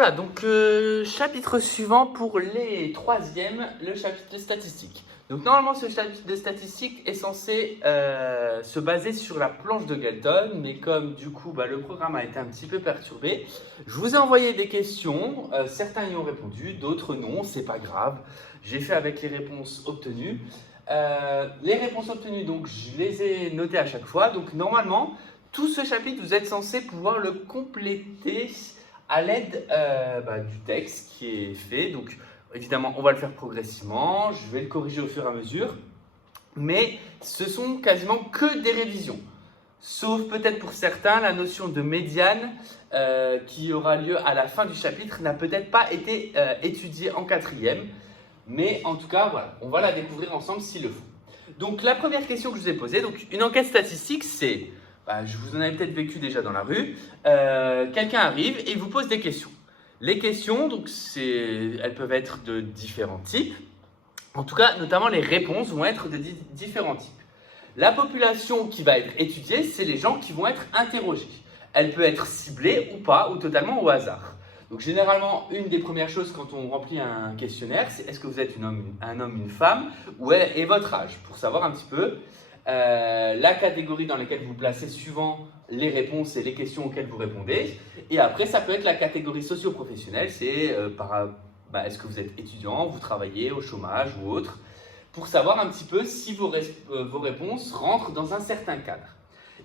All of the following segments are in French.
Voilà, donc chapitre suivant pour les troisièmes, le chapitre de statistiques. Donc normalement ce chapitre de statistiques est censé se baser sur la planche de Galton, mais comme du coup le programme a été un petit peu perturbé, je vous ai envoyé des questions, certains y ont répondu, d'autres non, c'est pas grave, j'ai fait avec les réponses obtenues. Les réponses obtenues, donc je les ai notées à chaque fois, donc normalement tout ce chapitre vous êtes censé pouvoir le compléter à l'aide du texte qui est fait. Donc évidemment, on va le faire progressivement, je vais le corriger au fur et à mesure, mais ce sont quasiment que des révisions. Sauf peut-être pour certains, la notion de médiane qui aura lieu à la fin du chapitre n'a peut-être pas été étudiée en quatrième, mais en tout cas, voilà, on va la découvrir ensemble s'il le faut. Donc la première question que je vous ai posée, donc une enquête statistique, c'est je vous en avais peut-être vécu déjà dans la rue. Quelqu'un arrive et il vous pose des questions. Les questions, donc elles peuvent être de différents types. En tout cas, notamment les réponses vont être de différents types. La population qui va être étudiée, c'est les gens qui vont être interrogés. Elle peut être ciblée ou pas, ou totalement au hasard. Donc généralement, une des premières choses quand on remplit un questionnaire, c'est est-ce que vous êtes un homme, une femme, et votre âge, pour savoir un petit peu la catégorie dans laquelle vous placez suivant les réponses et les questions auxquelles vous répondez. Et après, ça peut être la catégorie socio-professionnelle, c'est est-ce que vous êtes étudiant, vous travaillez au chômage ou autre, pour savoir un petit peu si vos réponses rentrent dans un certain cadre.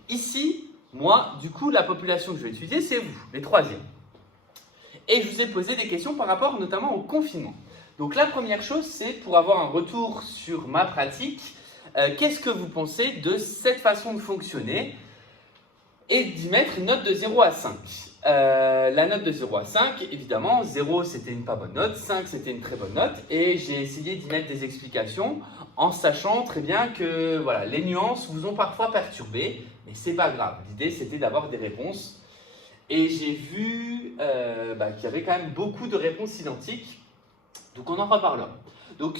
Ici, moi, du coup, la population que je vais étudier, c'est vous, les troisièmes. Et je vous ai posé des questions par rapport notamment au confinement. Donc la première chose, c'est pour avoir un retour sur ma pratique, qu'est-ce que vous pensez de cette façon de fonctionner et d'y mettre une note de 0 à 5. La note de 0 à 5, évidemment, 0 c'était une pas bonne note, 5 c'était une très bonne note, et j'ai essayé d'y mettre des explications en sachant très bien que voilà, les nuances vous ont parfois perturbé, mais c'est pas grave. L'idée c'était d'avoir des réponses, et j'ai vu qu'il y avait quand même beaucoup de réponses identiques, donc on en reparlera. Donc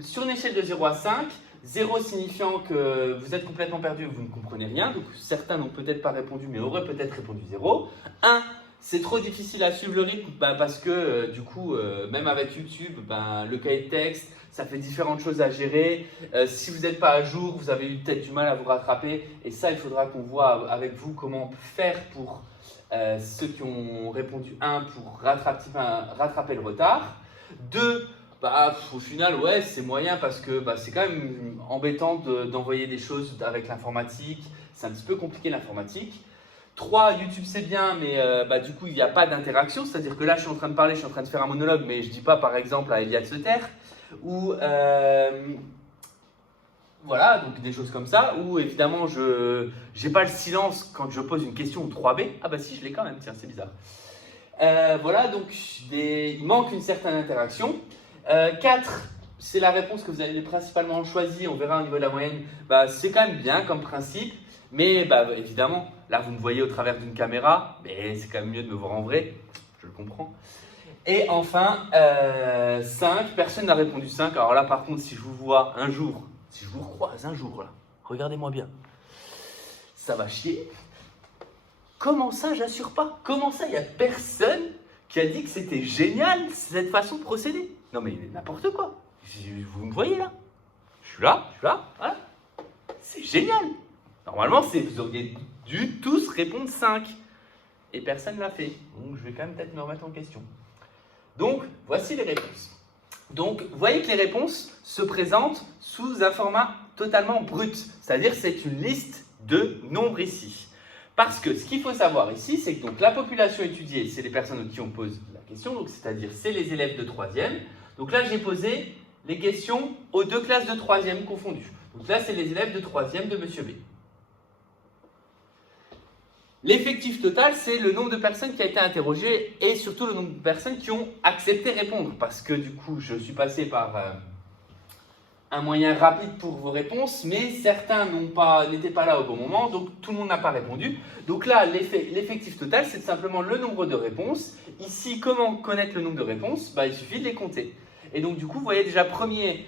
sur une échelle de 0 à 5, 0 signifiant que vous êtes complètement perdu et vous ne comprenez rien, donc certains n'ont peut-être pas répondu mais auraient peut-être répondu 0. 1, c'est trop difficile à suivre le rythme parce que du coup, même avec YouTube, le cahier de texte, ça fait différentes choses à gérer. Si vous n'êtes pas à jour, vous avez eu peut-être du mal à vous rattraper et ça, il faudra qu'on voit avec vous comment on peut faire pour ceux qui ont répondu 1 pour rattraper le retard. 2, au final, ouais, c'est moyen parce que c'est quand même embêtant d'envoyer des choses avec l'informatique. C'est un petit peu compliqué l'informatique. 3, YouTube c'est bien, mais du coup, il n'y a pas d'interaction. C'est-à-dire que là, je suis en train de parler, je suis en train de faire un monologue, mais je ne dis pas par exemple à Eliade Seter. Ou voilà, donc des choses comme ça. Ou évidemment, je n'ai pas le silence quand je pose une question ou 3B. Ah bah si, je l'ai quand même, tiens, c'est bizarre. Voilà, donc il manque une certaine interaction. 4, c'est la réponse que vous avez principalement choisie, on verra au niveau de la moyenne, c'est quand même bien comme principe, mais évidemment, là vous me voyez au travers d'une caméra, mais c'est quand même mieux de me voir en vrai, je le comprends. Et enfin, 5, personne n'a répondu 5, alors là par contre si je vous vois un jour, si je vous croise un jour là, regardez-moi bien, ça va chier. Comment ça, j'assure pas? Comment ça, il n'y a personne qui a dit que c'était génial cette façon de procéder? Non mais n'importe quoi. Vous me voyez là? Je suis là, voilà. C'est génial. Normalement, vous auriez dû tous répondre 5. Et personne ne l'a fait. Donc je vais quand même peut-être me remettre en question. Donc, voici les réponses. Donc, vous voyez que les réponses se présentent sous un format totalement brut. C'est-à-dire c'est une liste de nombres ici. Parce que ce qu'il faut savoir ici, c'est que donc, la population étudiée, c'est les personnes à qui on pose la question, c'est-à-dire c'est les élèves de 3e. Donc là, j'ai posé les questions aux 2 classes de 3e confondues. Donc là, c'est les élèves de 3e de Monsieur B. L'effectif total, c'est le nombre de personnes qui a été interrogées et surtout le nombre de personnes qui ont accepté répondre. Parce que du coup, je suis passé par un moyen rapide pour vos réponses, mais certains n'étaient pas là au bon moment, donc tout le monde n'a pas répondu. Donc là, l'effectif total, c'est simplement le nombre de réponses. Ici, comment connaître le nombre de réponses? Il suffit de les compter. Et donc du coup, vous voyez déjà, premier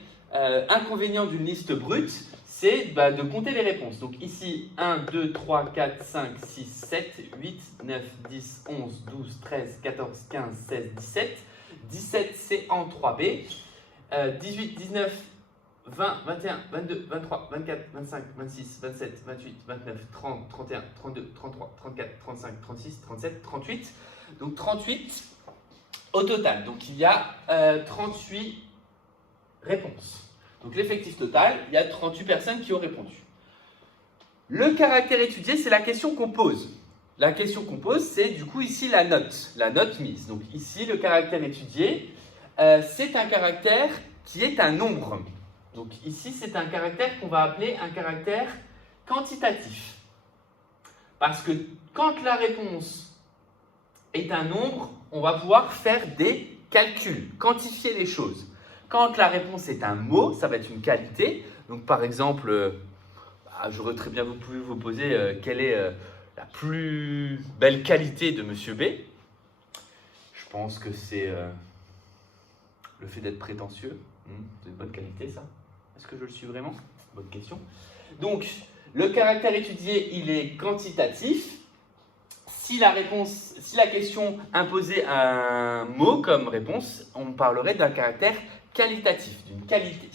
inconvénient d'une liste brute, c'est de compter les réponses. Donc ici, 1, 2, 3, 4, 5, 6, 7, 8, 9, 10, 11, 12, 13, 14, 15, 16, 17. 17, c'est en 3B. 18, 19, 20, 21, 22, 23, 24, 25, 26, 27, 28, 29, 30, 31, 32, 33, 34, 35, 36, 37, 38. Donc 38 au total. Donc il y a 38 réponses. Donc l'effectif total, il y a 38 personnes qui ont répondu. Le caractère étudié, c'est la question qu'on pose. La question qu'on pose, c'est du coup ici la note mise. Donc ici, le caractère étudié, c'est un caractère qui est un nombre. Donc ici, c'est un caractère qu'on va appeler un caractère quantitatif. Parce que quand la réponse est un nombre, on va pouvoir faire des calculs, quantifier les choses. Quand la réponse est un mot, ça va être une qualité. Donc par exemple, j'aurais très bien pu vous poser quelle est la plus belle qualité de Monsieur B. Je pense que c'est le fait d'être prétentieux. C'est une bonne qualité, ça. Est-ce que je le suis vraiment? Bonne question. Donc, le caractère étudié, il est quantitatif. Si la question imposait un mot comme réponse, on parlerait d'un caractère qualitatif, d'une qualité.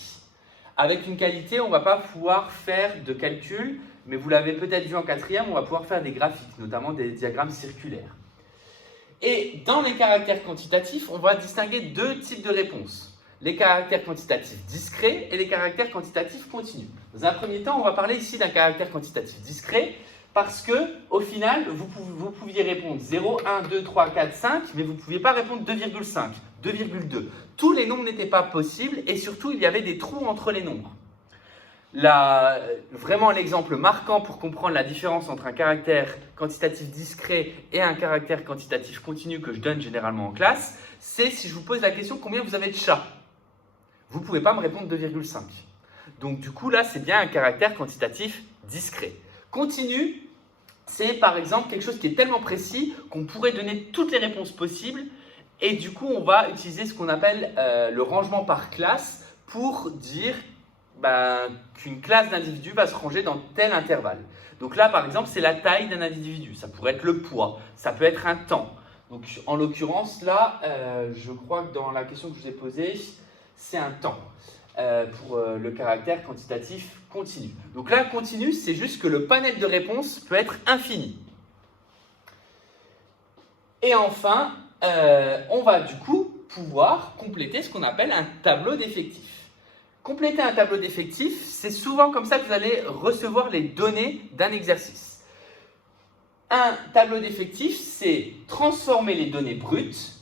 Avec une qualité, on ne va pas pouvoir faire de calcul, mais vous l'avez peut-être vu en quatrième, on va pouvoir faire des graphiques, notamment des diagrammes circulaires. Et dans les caractères quantitatifs, on va distinguer deux types de réponses. Les caractères quantitatifs discrets et les caractères quantitatifs continus. Dans un premier temps, on va parler ici d'un caractère quantitatif discret parce que, au final, vous pouviez répondre 0, 1, 2, 3, 4, 5, mais vous ne pouviez pas répondre 2,5, 2,2. Tous les nombres n'étaient pas possibles et surtout, il y avait des trous entre les nombres. Vraiment l'exemple marquant pour comprendre la différence entre un caractère quantitatif discret et un caractère quantitatif continu que je donne généralement en classe, c'est si je vous pose la question combien vous avez de chats. Vous ne pouvez pas me répondre 2,5. Donc du coup là c'est bien un caractère quantitatif discret. Continu, c'est par exemple quelque chose qui est tellement précis qu'on pourrait donner toutes les réponses possibles et du coup on va utiliser ce qu'on appelle le rangement par classe pour dire qu'une classe d'individus va se ranger dans tel intervalle. Donc là, par exemple, c'est la taille d'un individu. Ça pourrait être le poids, ça peut être un temps. Donc en l'occurrence, là, je crois que dans la question que je vous ai posée, c'est un temps pour le caractère quantitatif continu. Donc là, continu, c'est juste que le panel de réponses peut être infini. Et enfin, on va du coup pouvoir compléter ce qu'on appelle un tableau d'effectifs. Compléter un tableau d'effectifs, c'est souvent comme ça que vous allez recevoir les données d'un exercice. Un tableau d'effectifs, c'est transformer les données brutes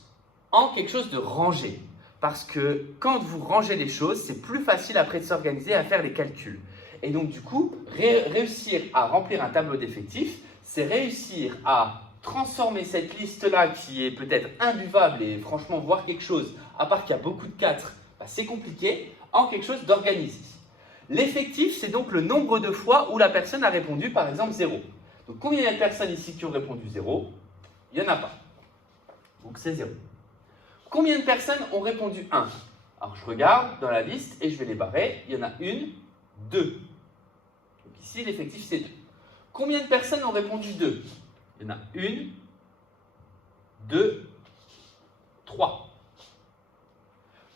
en quelque chose de rangé. Parce que quand vous rangez les choses, c'est plus facile après de s'organiser à faire les calculs. Et donc du coup, réussir à remplir un tableau d'effectifs, c'est réussir à transformer cette liste-là qui est peut-être imbuvable et franchement voir quelque chose, à part qu'il y a beaucoup de 4, c'est compliqué, en quelque chose d'organisé. L'effectif, c'est donc le nombre de fois où la personne a répondu, par exemple, 0. Donc, combien il y a de personnes ici qui ont répondu 0? Il n'y en a pas. Donc, c'est 0. Combien de personnes ont répondu 1? Alors, je regarde dans la liste et je vais les barrer. Il y en a 1, 2. Donc, ici, l'effectif, c'est 2. Combien de personnes ont répondu 2? Il y en a 1, 2, 3.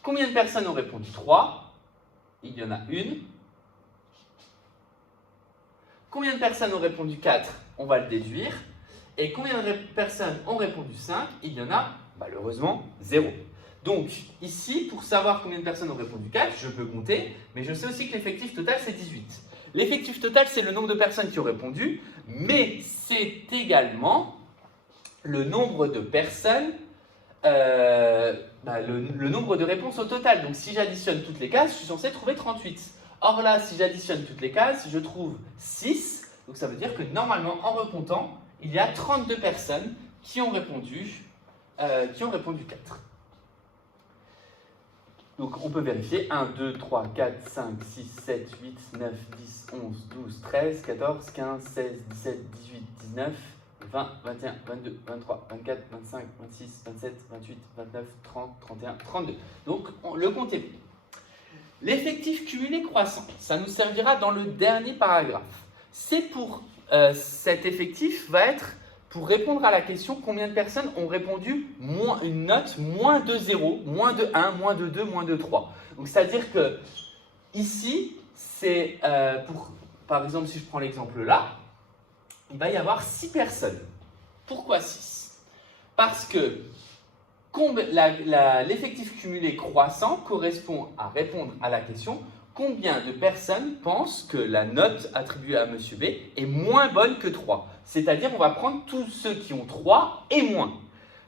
Combien de personnes ont répondu 3? Il y en a 1. Combien de personnes ont répondu 4? On va le déduire. Et combien de personnes ont répondu 5? Il y en a malheureusement 0. Donc ici, pour savoir combien de personnes ont répondu 4, je peux compter, mais je sais aussi que l'effectif total c'est 18. L'effectif total c'est le nombre de personnes qui ont répondu, mais c'est également le nombre de personnes le nombre de réponses au total. Donc si j'additionne toutes les cases, je suis censé trouver 38. Or là, si j'additionne toutes les cases, je trouve 6. Donc ça veut dire que normalement, en recomptant, il y a 32 personnes qui ont répondu 4. Donc on peut vérifier 1, 2, 3, 4, 5, 6, 7, 8, 9, 10, 11, 12, 13, 14, 15, 16, 17, 18, 19, 20, 21, 22, 23, 24, 25, 26, 27, 28, 29, 30, 31, 32. Donc, le compte est pris. L'effectif cumulé croissant, ça nous servira dans le dernier paragraphe. C'est pour cet effectif va être pour répondre à la question combien de personnes ont répondu une note moins de 0, moins de 1, moins de 2, moins de 3. Donc c'est-à-dire que ici, c'est par exemple, si je prends l'exemple là, il va y avoir 6 personnes. Pourquoi 6? Parce que l'effectif cumulé croissant correspond à répondre à la question combien de personnes pensent que la note attribuée à M. B est moins bonne que 3. C'est-à-dire, on va prendre tous ceux qui ont 3 et moins.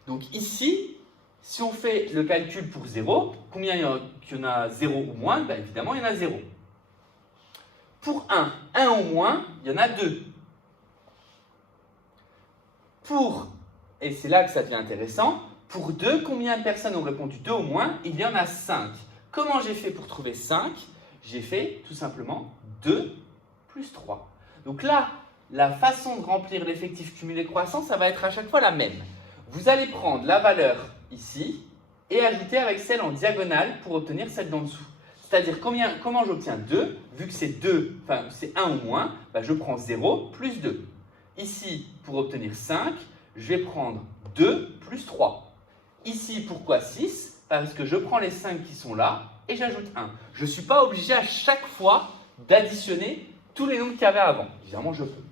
Donc ici, si on fait le calcul pour 0, combien il y en a 0 ou moins? Ben, évidemment, il y en a 0. Pour 1 ou moins, il y en a 2. Et c'est là que ça devient intéressant, pour 2, combien de personnes ont répondu 2 ou moins? Il y en a 5. Comment j'ai fait pour trouver 5? J'ai fait tout simplement 2 plus 3. Donc là, la façon de remplir l'effectif cumulé croissant, ça va être à chaque fois la même. Vous allez prendre la valeur ici et ajouter avec celle en diagonale pour obtenir celle d'en dessous. C'est-à-dire comment j'obtiens 2? Vu que c'est 1 ou moins, bah je prends 0 plus 2. Ici, pour obtenir 5, je vais prendre 2 plus 3. Ici, pourquoi 6? Parce que je prends les 5 qui sont là et j'ajoute 1. Je ne suis pas obligé à chaque fois d'additionner tous les nombres qu'il y avait avant. Évidemment, je peux.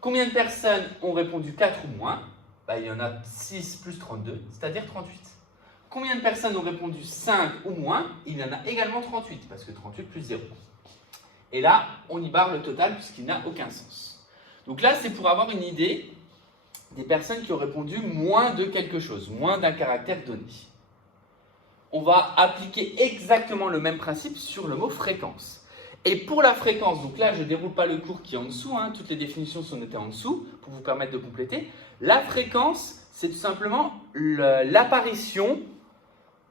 Combien de personnes ont répondu 4 ou moins? Il y en a 6 plus 32, c'est-à-dire 38. Combien de personnes ont répondu 5 ou moins? Il y en a également 38, parce que 38 plus 0. Et là, on y barre le total puisqu'il n'a aucun sens. Donc là, c'est pour avoir une idée des personnes qui ont répondu moins de quelque chose, moins d'un caractère donné. On va appliquer exactement le même principe sur le mot fréquence. Et pour la fréquence, donc là je ne déroule pas le cours qui est en dessous, toutes les définitions sont notées en dessous pour vous permettre de compléter. La fréquence, c'est tout simplement l'apparition,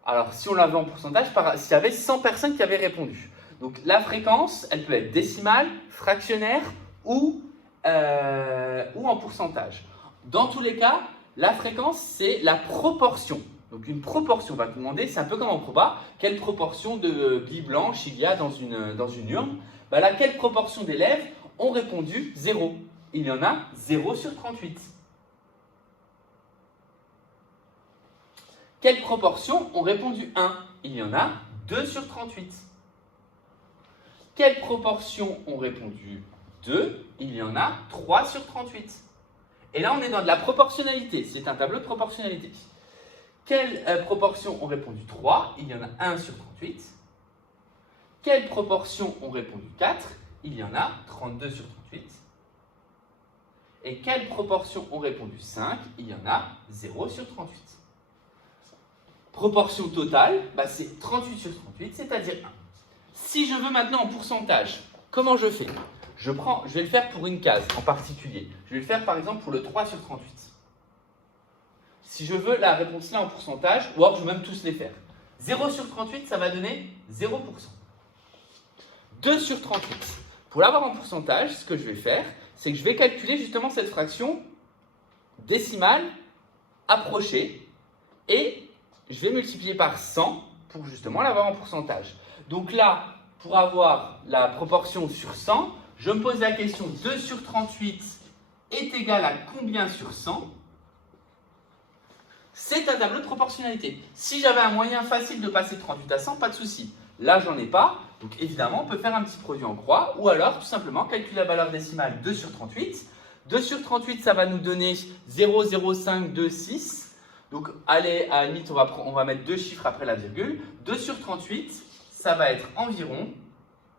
alors si on l'avait en pourcentage, s'il y avait 100 personnes qui avaient répondu. Donc la fréquence, elle peut être décimale, fractionnaire ou en pourcentage. Dans tous les cas, la fréquence, c'est la proportion. Donc une proportion, on va te demander, c'est un peu comme en proba, quelle proportion de billes blanches il y a dans une urne. Là, quelle proportion d'élèves ont répondu 0? Il y en a 0 sur 38. Quelle proportion ont répondu 1? Il y en a 2 sur 38. Quelle proportion ont répondu 2? Il y en a 3 sur 38. Et là, on est dans de la proportionnalité. C'est un tableau de proportionnalité. Quelle proportion ont répondu 3? Il y en a 1 sur 38. Quelle proportion ont répondu 4? Il y en a 32 sur 38. Et quelle proportion ont répondu 5? Il y en a 0 sur 38. Proportion totale, c'est 38 sur 38, c'est-à-dire 1. Si je veux maintenant en pourcentage, comment je fais? Je vais le faire pour une case en particulier. Je vais le faire par exemple pour le 3 sur 38. Si je veux la réponse là en pourcentage, ou alors je vais même tous les faire. 0 sur 38, ça va donner 0%. 2 sur 38. Pour l'avoir en pourcentage, ce que je vais faire, c'est que je vais calculer justement cette fraction décimale approchée et je vais multiplier par 100 pour justement l'avoir en pourcentage. Donc là, pour avoir la proportion sur 100, je me pose la question 2 sur 38 est égal à combien sur 100? C'est un tableau de proportionnalité. Si j'avais un moyen facile de passer de 38 à 100, pas de souci. Là, j'en ai pas. Donc évidemment, on peut faire un petit produit en croix ou alors tout simplement calculer la valeur décimale 2 sur 38. 2 sur 38, ça va nous donner 0,0526. Donc allez, à la limite, on va mettre deux chiffres après la virgule. 2 sur 38, ça va être environ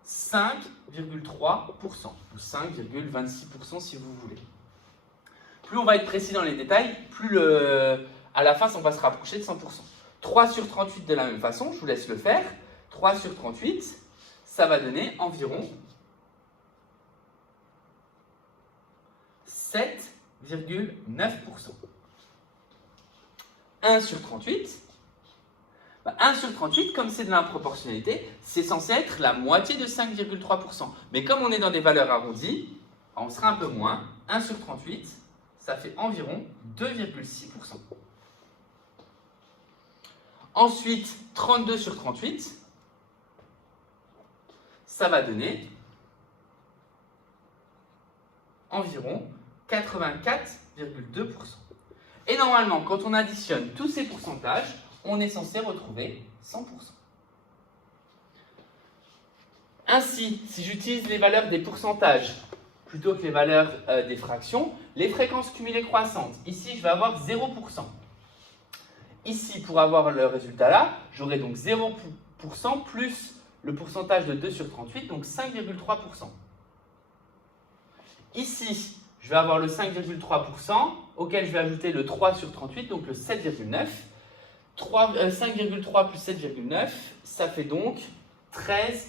5,3% ou 5,26% si vous voulez. Plus on va être précis dans les détails, plus à la fin, on va se rapprocher de 100%. 3 sur 38 de la même façon, je vous laisse le faire. 3 sur 38, ça va donner environ 7,9%. 1 sur 38, 1 sur 38, comme c'est de l'improportionnalité, c'est censé être la moitié de 5,3%. Mais comme on est dans des valeurs arrondies, on sera un peu moins. 1 sur 38, ça fait environ 2,6%. Ensuite, 32 sur 38, ça va donner environ 84,2%. Et normalement, quand on additionne tous ces pourcentages, on est censé retrouver 100%. Ainsi, si j'utilise les valeurs des pourcentages plutôt que les valeurs des fractions, les fréquences cumulées croissantes, ici je vais avoir 0%. Ici, pour avoir le résultat là, j'aurai donc 0% plus le pourcentage de 2 sur 38, donc 5,3%. Ici, je vais avoir le 5,3% auquel je vais ajouter le 3 sur 38, donc le 7,9. 5,3 plus 7,9, ça fait donc 13,2%.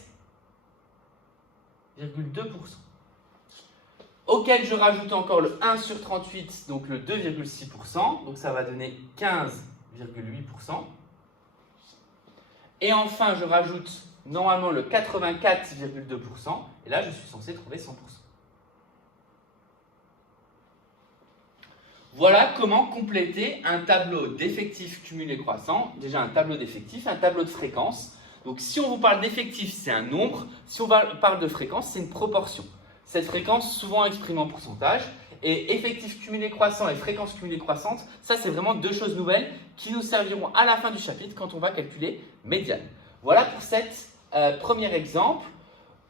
Auquel je rajoute encore le 1 sur 38, donc le 2,6%, donc ça va donner 15,8%. Et enfin, je rajoute normalement le 84,2%, et là, je suis censé trouver 100%. Voilà comment compléter un tableau d'effectifs cumulés croissants. Déjà un tableau d'effectifs, un tableau de fréquences. Donc si on vous parle d'effectifs, c'est un nombre. Si on parle de fréquence, c'est une proportion. Cette fréquence, souvent exprimée en pourcentage. Et effectifs cumulés croissants et fréquences cumulées croissantes, ça c'est vraiment deux choses nouvelles qui nous serviront à la fin du chapitre quand on va calculer médiane. Voilà pour cet premier exemple.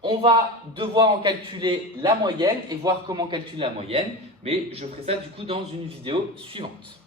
On va devoir en calculer la moyenne et voir comment calculer la moyenne, mais je ferai ça du coup dans une vidéo suivante.